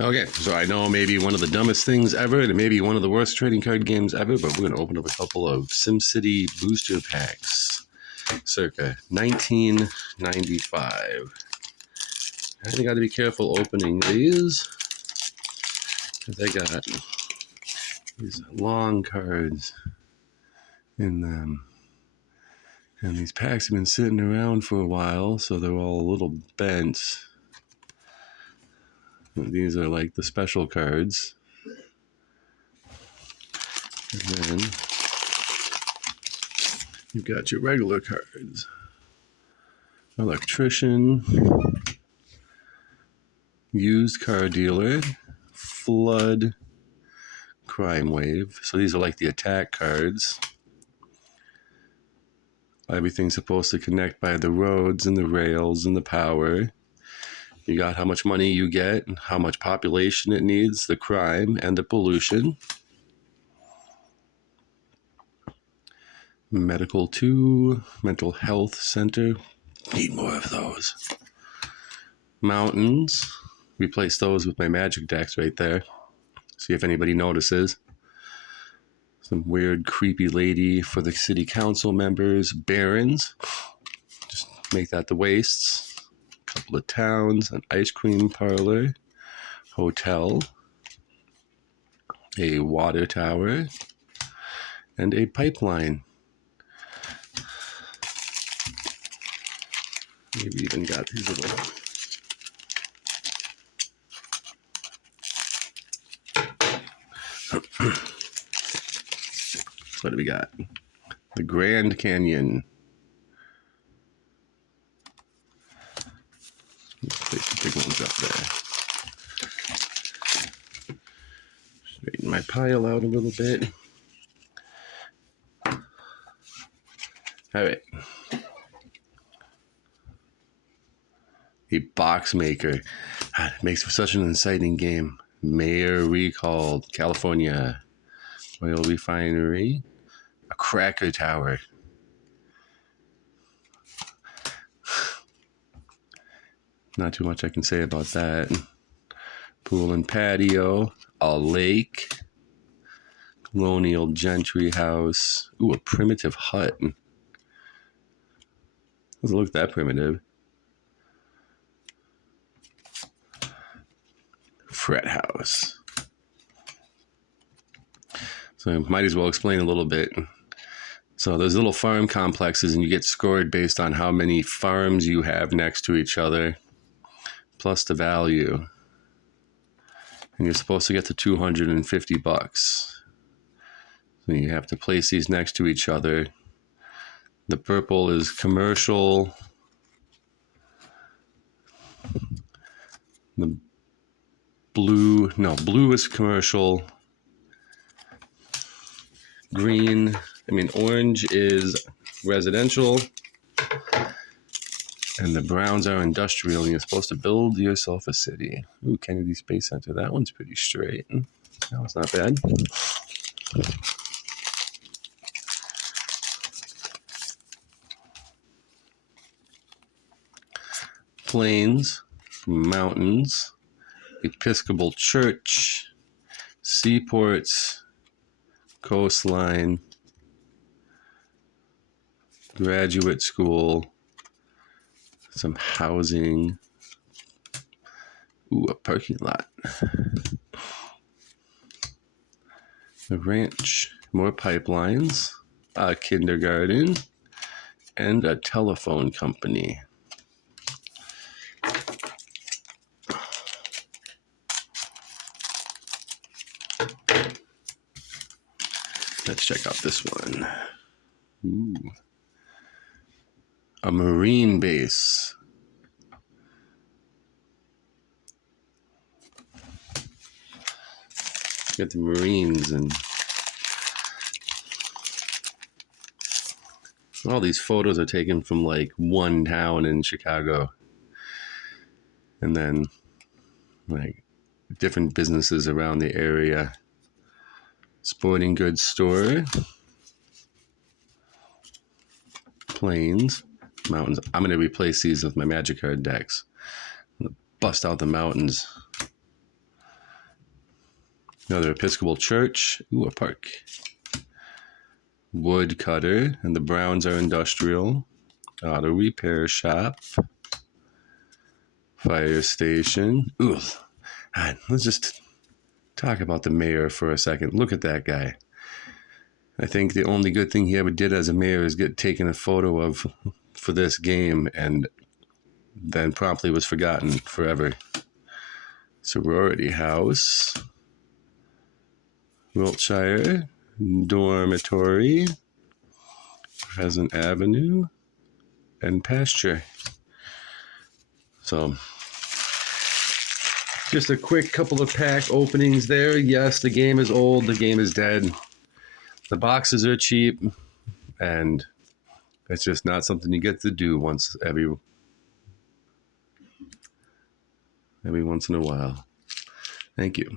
Okay, so I know maybe one of the dumbest things ever, and maybe one of the worst trading card games ever, but we're going to open up a couple of SimCity booster packs, circa 1995. I think I got to be careful opening these, because they got these long cards in them. And these packs have been sitting around for a while, so they're all a little bent. And these are like the special cards. And then you've got your regular cards. Electrician, used car dealer, flood, crime wave. So these are like the attack cards. Everything's supposed to connect by the roads and the rails and the power. You got how much money you get, and how much population it needs, the crime and the pollution. Medical 2, mental health center. Need more of those. Mountains. Replace those with my magic decks right there. See if anybody notices. Some weird, creepy lady for the city council members. Barons. Just make that the wastes. A couple of towns. An ice cream parlor. Hotel. A water tower. And a pipeline. Maybe even got these little... What do we got? The Grand Canyon. Let's place the big ones up there. Straighten my pile out a little bit. All right. A box maker. It makes for such an exciting game. Mayor recalled. California. Oil refinery. A cracker tower. Not too much I can say about that. Pool and patio. A lake. Colonial gentry house. Ooh, a primitive hut. Doesn't look that primitive. Fret house. So I might as well explain a little bit. So there's little farm complexes, and you get scored based on how many farms you have next to each other, plus the value. And you're supposed to get to $250. So you have to place these next to each other. The purple is commercial. The blue is commercial. Orange is residential. And the browns are industrial, and you're supposed to build yourself a city. Ooh, Kennedy Space Center. That one's pretty straight. That one's not bad. Plains, mountains, Episcopal Church, seaports, coastline, graduate school, some housing, ooh, a parking lot, a ranch, more pipelines, a kindergarten, and a telephone company. Let's check out this one. Ooh. A marine base. Got the Marines, and all these photos are taken from like one town in Chicago. And then like different businesses around the area. Sporting goods store. Plains. Mountains. I'm going to replace these with my magic card decks. I'm going to bust out the mountains. Another Episcopal church. Ooh, a park. Woodcutter, and the Browns are industrial. Auto repair shop. Fire station. Ooh, God, let's just talk about the mayor for a second. Look at that guy. I think the only good thing he ever did as a mayor is get taken a photo of for this game, and then promptly was forgotten forever. Sorority house. Wiltshire. Dormitory. Pheasant Avenue. And pasture. So, just a quick couple of pack openings there. Yes, the game is old. The game is dead. The boxes are cheap. And it's just not something you get to do once every once in a while. Thank you.